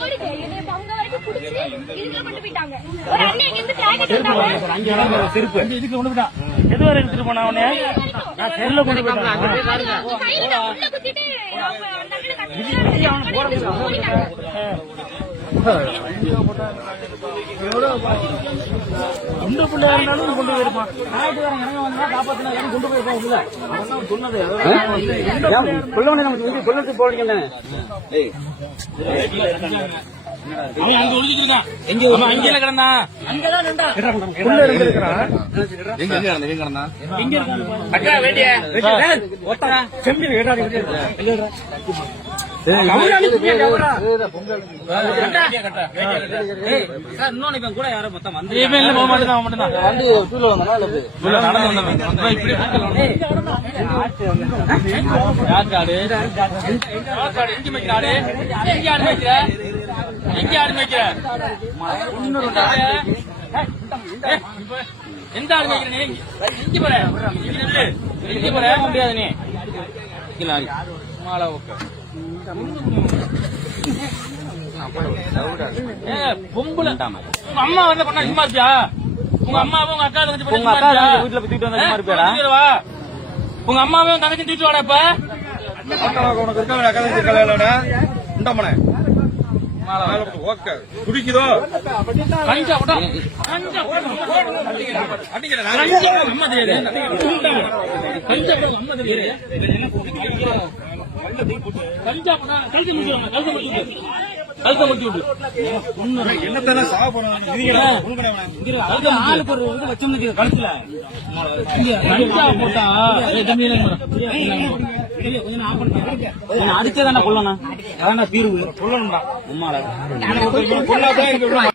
ஓடிட்டு அவங்க வரைக்கும் புடிச்சு இதுல கொண்டு போயிட்டாங்க. ஒரு அண்ணன் இங்க இருந்து டிராக்டர் எடுத்தாங்க. செருப்பு இதுக்கு கொண்டு போய்ட்டான். எது வரை எடுத்துட்டு போனா அவனே? நான் செல்ல கொண்டு போய்ட்டான். கையில உள்ள குத்திட்டு அவங்க அந்த அண்ணன் கட்டிட்டாங்க. இந்த பிள்ளை இருந்தாலும் கொண்டு போயிருப்பான். நாட்டுக்காரன் இறங்க வந்தா காப்பாத்தினா கொண்டு போயிருப்பான். இல்ல அவன் சொன்னது கொள்ளவனே நமக்கு கொள்ளத்து போறீங்க தானே. அவன் அங்க ஒழிச்சிட்டு இருக்கான். எங்க அங்கேயே கிடந்தா அங்கதான் எங்க அக்கா வேண்டிய செம்பி இன்னொன்னு கூட யாரும் மொத்தம் வந்து எந்த ஆடு மேய்க்கிற நீ இங்க போற இங்க போற முடியாது நீ மாலை பொம்புல உங்க அம்மா வந்து பண்ணா சும்மா இருப்பியா? உங்க அம்மாவும் உங்க அக்கா வீட்டுல தூக்கிட்டு வந்தா சும்மா இருப்பியா? உங்க அம்மாவும் தங்கச்சி தூக்கிட்டு வாடா. இப்ப உனக்கு இருக்க உண்டாமனே குடிக்குதோ கஞ்சா அம்மா தெரியாது. கஞ்சா கழுத்து முடிச்சு விட்டு என்னத்தான ஆளுக்கு ஒரு இது வச்சோம் கழுத்துல கஞ்சா போட்டா அடிச்சதானே கொள்ளணும். அதான் தீர்வு சொல்லணும்டா உம்மால